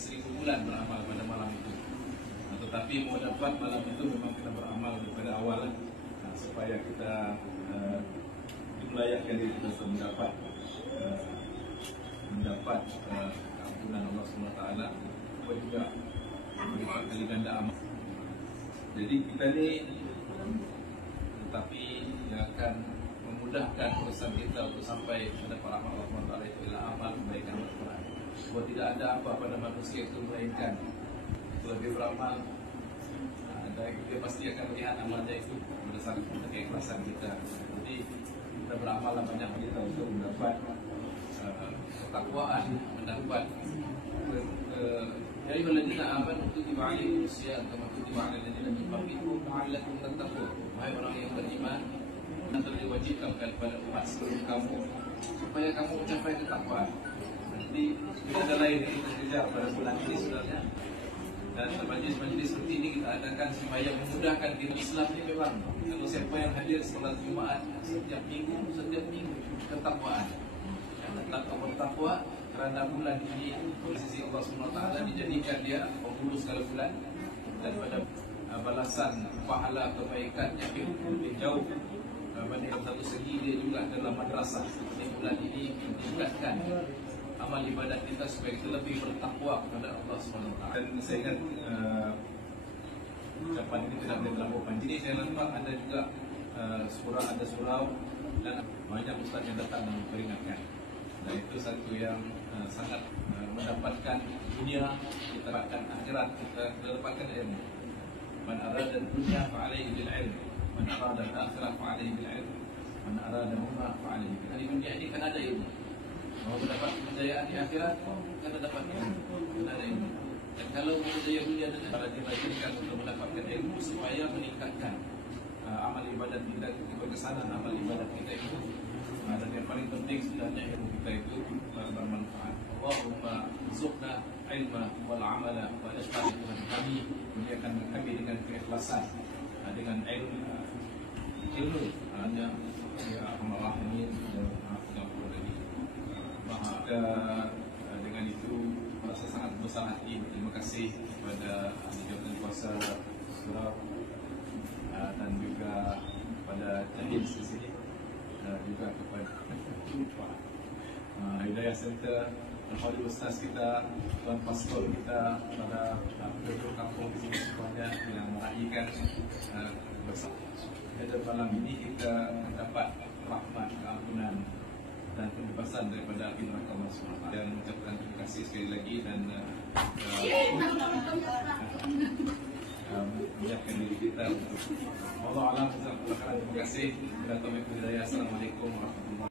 1000 bulan beramal pada malam itu. Tetapi mau dapat malam itu memang kita beramal daripada awal supaya kita dimuliakan diri kita untuk mendapat keampunan Allah SWT, dan juga berlipat kali ganda amal. Jadi kita ni tetapi yang akan memudahkan urusan kita untuk sampai pada rahmat Allah SWT itu adalah amal kebaikan Al-Quran. Sebab tidak ada apa pada manusia itu melainkan lebih beramal, dia pasti akan melihat amalnya itu berdasarkan keikhlasan kita. Jadi kita beramal banyak kita untuk mendapat ketakwaan, mendapat ya ayyuhalladzina amanu kutiba alaikumus syiyam kama kutiba alal ladzina min qablikum la'allakum tattaqun. Wahai orang yang beriman, telah diwajibkan kepada umat sebelum kamu supaya kamu mencapai ketakwaan. Jadi tidak ada lain yang kita kejar pada bulan ini sebenarnya. Dan majlis-majlis seperti ini kita adakan supaya memudahkan kita. Islam ini memang kalau siapa yang hadir salat Jumaat setiap minggu ketakwaan. Tetap bertakwa kerana bulan ini sisi Allah SWT dijadikan dia penghulu segala bulan, dan pada balasan pahala kebaikan yang lebih jauh. Pada satu segi dia juga dalam madrasah seperti bulan ini meningkatkan amal ibadat kita supaya kita lebih bertakwa kepada Allah SWT. Dan saya ingat ucapan ini tidak boleh terlalu panjang. Jadi saya nampak ada juga surau dan banyak ustaz yang datang dan memperingatkan. Dan itu satu yang sangat mendapatkan dunia, kita dapatkan akhirat, kita dapatkan ilmu. Man arada dunia fa'alaihi bil ilm, man arada al-akhirah fa'alaihi bil ilm, man arada huma fa'alaihi bil ilm. Di dunia ini kan ada ilmu. Mau mendapat kejayaan di akhirat, kan dapat ilmu, kan ada ilmu. Dan kalau mau berjaya dunia dan rajin-rajinkan untuk mendapatkan ilmu supaya meningkatkan amal ibadat kita, keberkesanan amal ibadat kita itu. Dan yang paling penting sebenarnya ilmu kita itu bermanfaat. Allahumma zuqna ilma wal amala wa ashhadu Tuhan kami muliakan kami dengan keikhlasan, dengan ilmu hanya ya Allah ini dengan itu merasa sangat besar hati. Terima kasih kepada ahli jawatan kuasa surau dan juga kepada Jahil di sini, juga kepada Hidayah Center, kepada ustaz kita, tuan pastor kita, pada penduduk kampung di sini semuanya yang meraihkan bersama. Pada malam ini kita mendapat rahmat, keampunan dan pembebasan daripada api neraka Allah SWT. Dan mengucapkan terima kasih sekali lagi dan menyiapkan diri kita. Allah alam, terima kasih. Assalamualaikum warahmatullahi wabarakatuh.